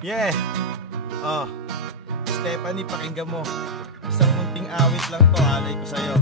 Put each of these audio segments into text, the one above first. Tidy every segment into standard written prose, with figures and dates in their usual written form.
Yeah. Oh, Stephanie, pakinggan mo. Isang munting awit lang to, alay ko sa'yo.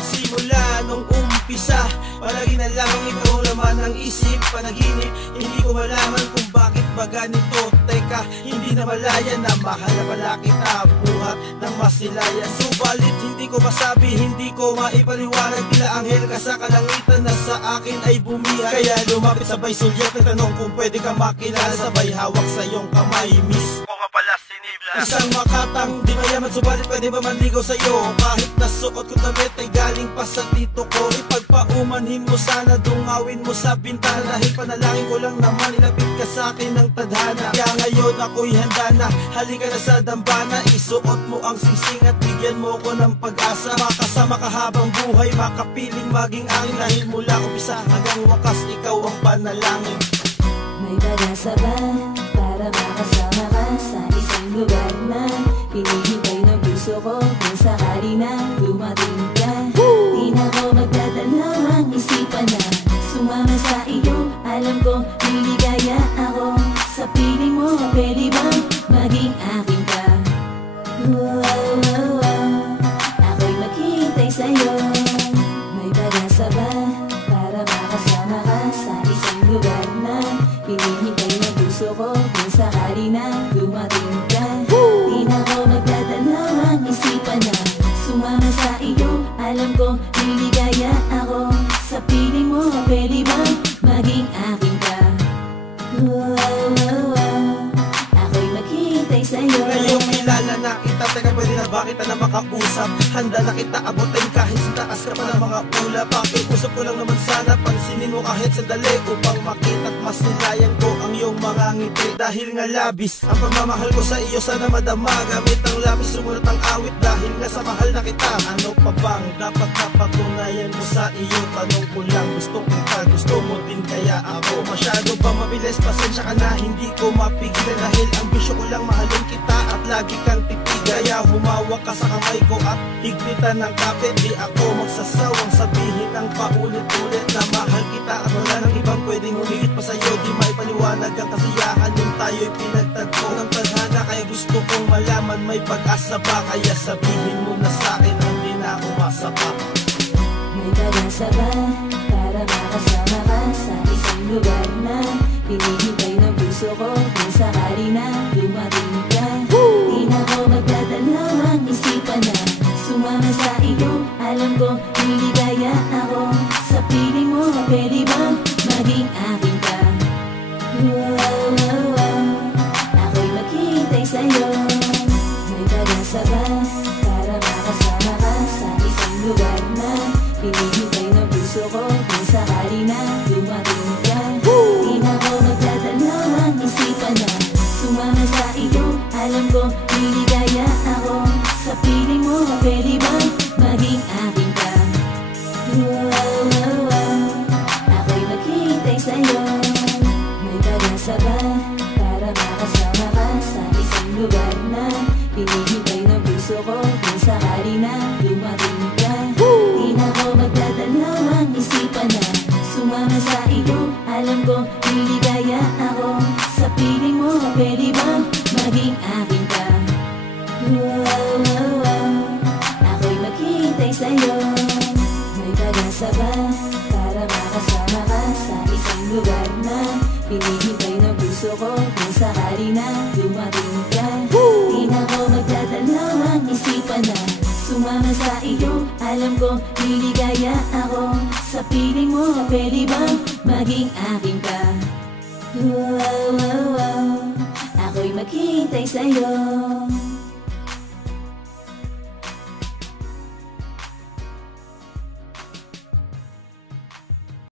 Simula nung umpisa, palagi na lang ikaw laman ng isip, panaginip. Hindi ko malaman kung bakit ba ganito. Teka, hindi na malaya na mahal na pala kita, buhat ng masilayan. Subalit hindi ko masabi, hindi ko maipaliwanag. Tila anghel ka sa kalangitan na sa akin ay bumihay. Kaya lumapit sabay sulyap, tanong kung pwede ka makilala. Sabay hawak sa iyong kamay, miss ko nga pala si Nibla. Isang makatang di mayaman, subalit pwede ba manligaw sa'yo? Kahit nasuot ko damit ay galing pa sa tito ko. Ipagpaumanhin mo sana, dungawin mo sa bintana. Dahil panalangin ko lang naman, ilapit ka sa akin ng tadhana. Kaya ngayon ako'y handa na, halika na sa dambana. Isuot mo ang singsing at bigyan mo ko ng pag-asa. Makasama ka habang buhay, makapiling maging akin. Dahil mula umpisa hanggang wakas, ikaw ang panalangin. May pag-asa ba para makasama ka sa isang lugar na hinihintay ng puso ko kung sakali na dumating ka? Di na ko magdadalawang isipan na sumama sa iyo. Alam kong liligaya ako sa piling mo. Pwede bang maging akin ka? Ako'y maghihintay sa'yo. May pag-asa ba para makasama ka sa isang lugar na hinihintay ng puso ko kung sakali na dumating ka? Di na ko magdadalawang isipan na sumama sa iyo. Alam kong liligaya ako sa piling mo. Pwede bang maging akin ka? Ako'y maghihintay sa'yo. Ngayong kilala na kita, teka pwede na ba kita na makausap? Handa na kita abutin kahit sa taas ka pa ng mga ulap. Pakiusap ko lang naman sana, pansinin mo kahit sandali, upang makita't mas nilayan ko ang iyong mga ngiti. Dahil nga labis ang pagmamahal ko sa iyo, sana madama. Gamit ang labis, sumulat ang awit. Dahil nga sa mahal na kita, ano pa bang dapat napatunayan mo sa iyo? Tanong ko lang, gusto kita, gusto mo din kaya ako? Masyado ba mabilis? Pasensya ka na, hindi ko mapigilan. Dahil ang bisyo ko lang mahalin kita at lagi kang titig. Kaya humawak ka sa kamay ko at higpitan ng kapit. Di ako magsasawang sabihin ng paulit-ulit na mahal kita at wala nang ibang pwedeng humigit pa sa'yo. Di may paliwanag ang kasiyahan yung tayo'y pinagtagpo ng tadhana. Kaya gusto kong malaman, may pag-asa ba? Kaya sabihin mo na sa'kin, hindi na umasa pa. May pag-asa ba para makasama ka sa isang lugar na hinihintay ng puso ko kung sakali na dumating ka? Di na ko magdadalawang isipan na sumama sa iyo. Alam kong liligaya ako sa piling mo. Pwede bang maging akin ka? Ako'y maghihintay sa'yo. May pag-asa ba para makasama ka sa isang lugar na hinihintay ng puso ko kung sakali na dumating ka? Di na ko magdadalawang isipan na sumama sa iyo. Alam kong liligaya ako sa piling mo. Pwede bang maging akin ka? Ako'y maghihintay sa'yo. May pag-asa ba para makasama ka sa isang lugar na hinihintay ng puso ko kung sakali na dumating ka? Di na ko magdadalawang isipan na sumama sa iyo. Alam kong liligaya ako sa piling mo. Pwede bang maging akin ka? Ako'y maghihintay sa'yo. May pag-asa ba para makasama ka sa isang lugar na hinihintay ng puso ko kung sakali na dumating ka? Di na ko magdadalawang isipan na sumama sa iyo. Alam kong liligaya ako sa piling mo. Pwede bang maging akin ka? Ako'y maghihintay sa'yo.